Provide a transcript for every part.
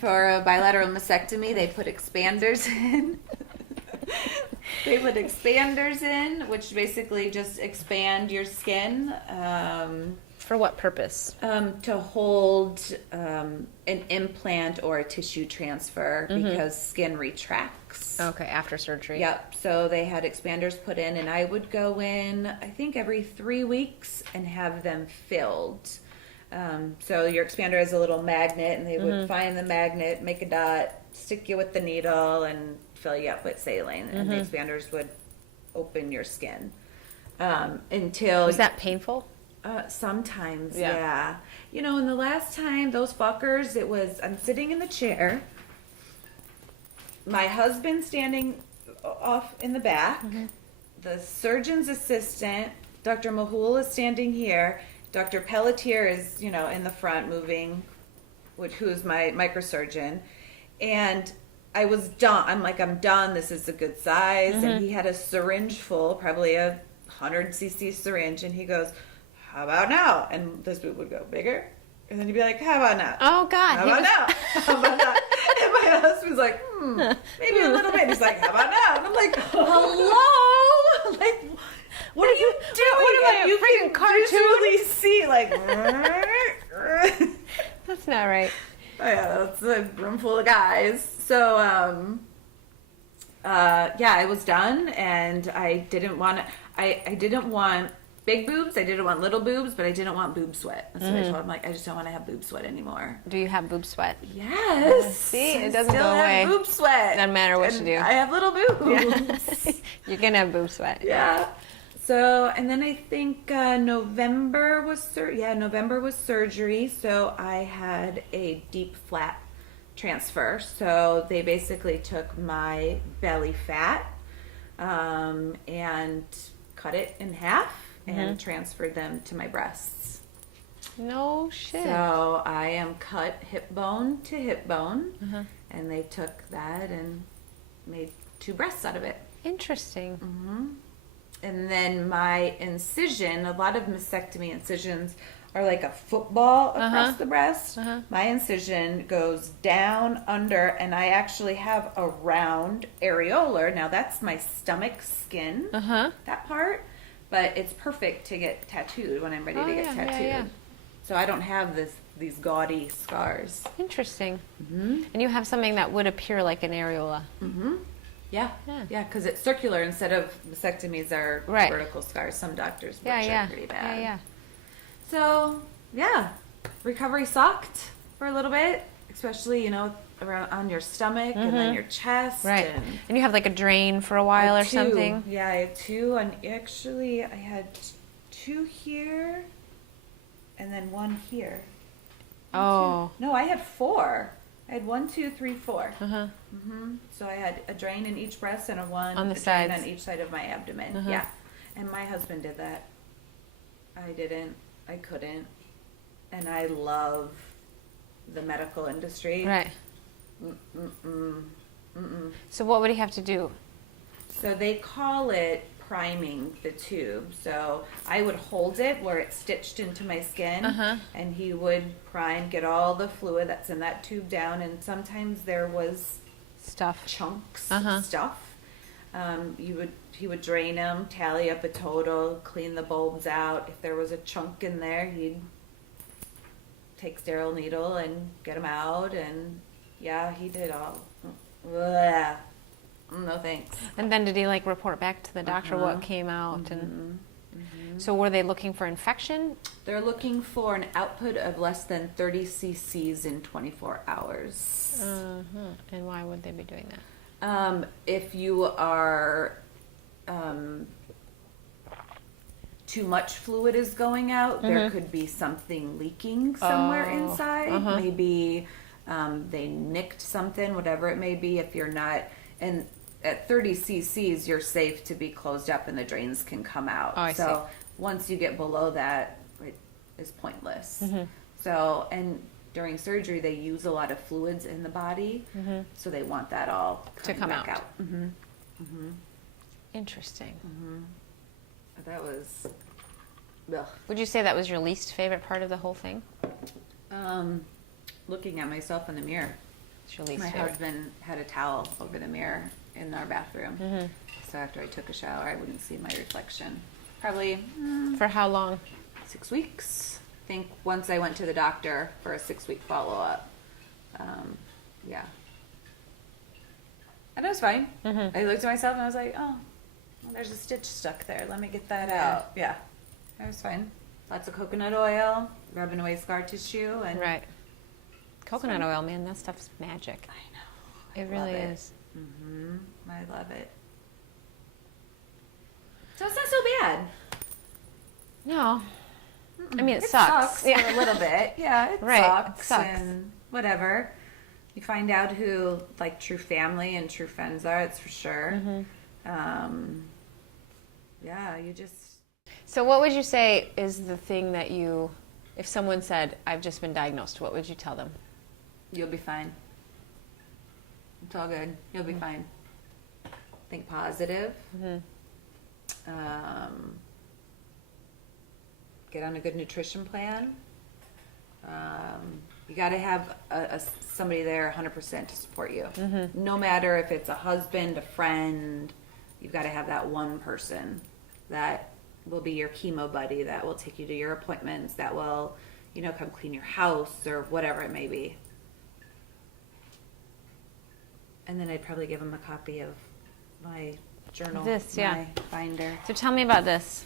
for a bilateral mastectomy, they put expanders in. They put expanders in, which basically just expand your skin. For what purpose? To hold an implant or a tissue transfer because skin retracts. Okay, after surgery. Yep. So they had expanders put in, and I would go in, I think, every 3 weeks and have them filled. So your expander is a little magnet, and they would find the magnet, make a dot, stick you with the needle, and fill you up with saline. And the expanders would open your skin until... Was that painful? Sometimes, yeah. You know, and the last time, those fuckers, it was, I'm sitting in the chair, my husband standing off in the back, the surgeon's assistant, Dr. Mahul is standing here, Dr. Pelletier is, you know, in the front moving, who's my microsurgeon, and I was done. I'm like, I'm done, this is a good size, and he had a syringe full, probably a 100cc syringe, and he goes, how about now? And this boob would go bigger. And then you'd be like, how about now? Oh, God. How about now? How about now? And my husband's like, maybe a little bit. He's like, how about now? And I'm like, hello? Like, what are you doing? What am I, you freaking cartoon? visually see, like, That's not right. oh, yeah, that's a room full of guys. So, yeah, I was done, and I didn't want I didn't want big boobs, I didn't want little boobs, but I didn't want boob sweat. That's what I told him. Like, I just don't want to have boob sweat anymore. Do you have boob sweat? Yes. See, it doesn't Still go away. have boob sweat. Doesn't matter what And you do. I have little boobs. You're going to have boob sweat. Yeah. So, and then I think November was surgery. So I had a deep flat transfer. So they basically took my belly fat and cut it in half and transferred them to my breasts. No shit. So I am cut hip bone to hip bone, and they took that and made 2 breasts out of it. Interesting. And then my incision, a lot of mastectomy incisions are like a football across the breast. My incision goes down under, and I actually have a round areolar. Now that's my stomach skin, that part, but it's perfect to get tattooed when I'm ready to get tattooed. So I don't have these gaudy scars. Interesting. And you have something that would appear like an areola. Yeah, because it's circular instead of mastectomies are vertical scars. Some doctors butcher pretty bad. So, yeah, recovery sucked for a little bit, especially, you know, around on your stomach and then your chest. Right. And you have like a drain for a while or 2. something? Yeah, I had 2, and actually I had 2 here and then 1 here. Oh. 2. No, I had 4. I had 1, 2, 3, 4. So I had a drain in each breast and on the drain sides on each side of my abdomen. Yeah, and my husband did that. I didn't. I couldn't. And I love the medical industry. Right. So what would he have to do? So they call it priming the tube. So I would hold it where it's stitched into my skin, and he would prime, get all the fluid that's in that tube down, and sometimes there was chunks of stuff. He would drain them, tally up a total, clean the bulbs out. If there was a chunk in there, he'd take sterile needle and get them out, and yeah, he did all. Ugh. No thanks. And then did he like report back to the doctor what came out? And so were they looking for infection? They're looking for an output of less than 30 cc's in 24 hours. And why would they be doing that? If you are too much fluid is going out, there could be something leaking somewhere inside. Maybe they nicked something, whatever it may be. If you're not, and at 30 cc's, you're safe to be closed up and the drains can come out. Oh, I see. Once you get below that, it is pointless. So, and during surgery, they use a lot of fluids in the body, so they want that all to come back out. Interesting. That was. Ugh. Would you say that was your least favorite part of the whole thing? Looking at myself in the mirror. It's your least My favorite. husband had a towel over the mirror in our bathroom. So after I took a shower, I wouldn't see my reflection. Probably For how long? 6 weeks. I think once I went to the doctor for a 6-week follow-up. Yeah. And it was fine. I looked at myself and I was like, oh, well, there's a stitch stuck there. Let me get that out. Yeah. It was fine. Lots of coconut oil, rubbing away scar tissue. And Right. Coconut oil, man, that stuff's magic. I know. It really is. I love it. So it's not so bad. No. I mean, it sucks. For a little bit. Yeah, it Right, sucks. it sucks. And whatever. You find out who, like, true family and true friends are, it's for sure. Yeah, you just... So what would you say is the thing that you, if someone said, I've just been diagnosed, what would you tell them? You'll be fine. It's all good. You'll be fine. Think positive. Get on a good nutrition plan. You got to have somebody there 100% to support you. No matter if it's a husband, a friend, you've got to have that one person that will be your chemo buddy, that will take you to your appointments, that will, come clean your house or whatever it may be. And then I'd probably give them a copy of my journal, my binder. So tell me about this.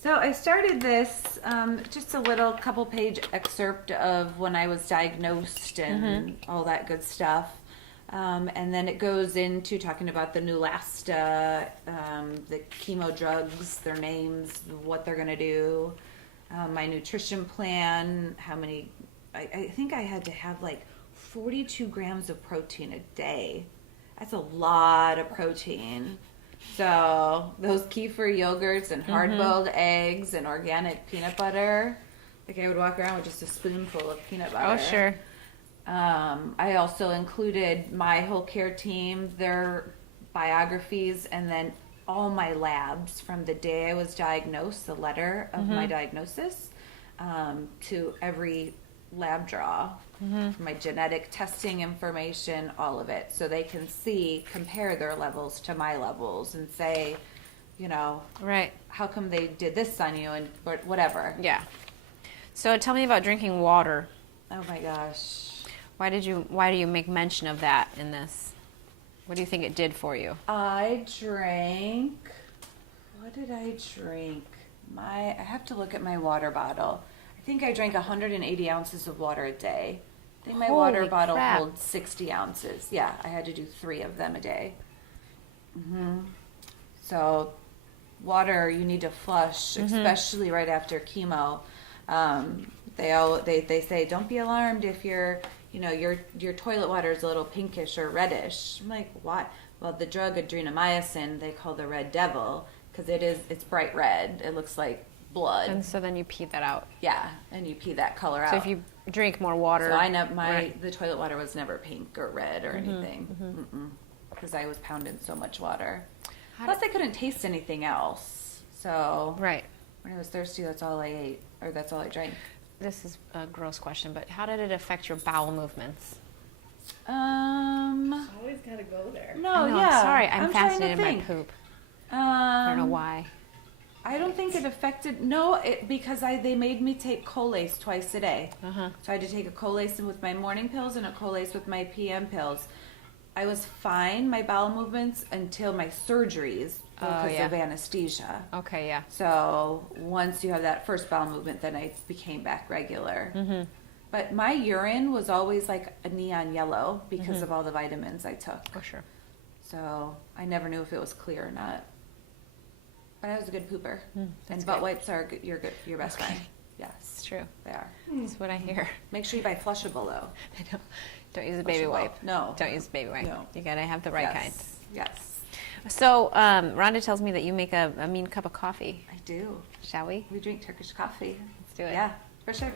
So I started this, just a little couple page excerpt of when I was diagnosed and all that good stuff. And then it goes into talking about the Neulasta, the chemo drugs, their names, what they're going to do, my nutrition plan, how many, I think I had to have like 42 grams of protein a day. That's a lot of protein. So those kefir yogurts and hard-boiled eggs and organic peanut butter, like I would walk around with just a spoonful of peanut butter. Oh, sure. I also included my whole care team, their biographies, and then all my labs from the day I was diagnosed, the letter of my diagnosis, to every lab draw, my genetic testing information, all of it, so they can compare their levels to my levels and say, Right. how come they did this on you and whatever. Yeah. So tell me about drinking water. Oh my gosh. Why do you make mention of that in this? What do you think it did for you? I drank, what did I drink? I have to look at my water bottle. I think I drank 180 ounces of water a day. I think my water Holy bottle crap. holds 60 ounces. Yeah, I had to do 3 of them a day. So water you need to flush, especially right after chemo. They say don't be alarmed if your toilet water is a little pinkish or reddish. I'm like, why? Well, the drug adrenomycin they call the red devil because it's bright red. It looks like blood. And so then you pee that out. Yeah, and you pee that color out. So if you drink more water. So I know the toilet water was never pink or red or anything because I was pounding so much water. Plus, I couldn't taste anything else. So Right. when I was thirsty, that's all I ate, or that's all I drank. This is a gross question, but how did it affect your bowel movements? Always gotta go there. No, I know, yeah. sorry, I'm trying to fascinated by think. poop. I don't know Um, why. I don't think it affected. Because they made me take Colace twice a day. So I had to take a Colace with my morning pills and a Colace with my PM pills. I was fine, my bowel movements, until my surgeries because of anesthesia. Okay, yeah. So once you have that first bowel movement, then I became back regular. But my urine was always like a neon yellow because of all the vitamins I took. For sure. So I never knew if it was clear or not. But I was a good pooper. And butt good. wipes are your best friend. Yes, It's true. they are. That's what I hear. Make sure you buy flushable though. I know. Don't use a baby Flushable. wipe. No. Don't use a baby wipe. No. You gotta have the right kind. Yes. So, Rhonda tells me that you make a mean cup of coffee. I do. Shall we? We drink Turkish coffee. Let's do it. Yeah, for sure.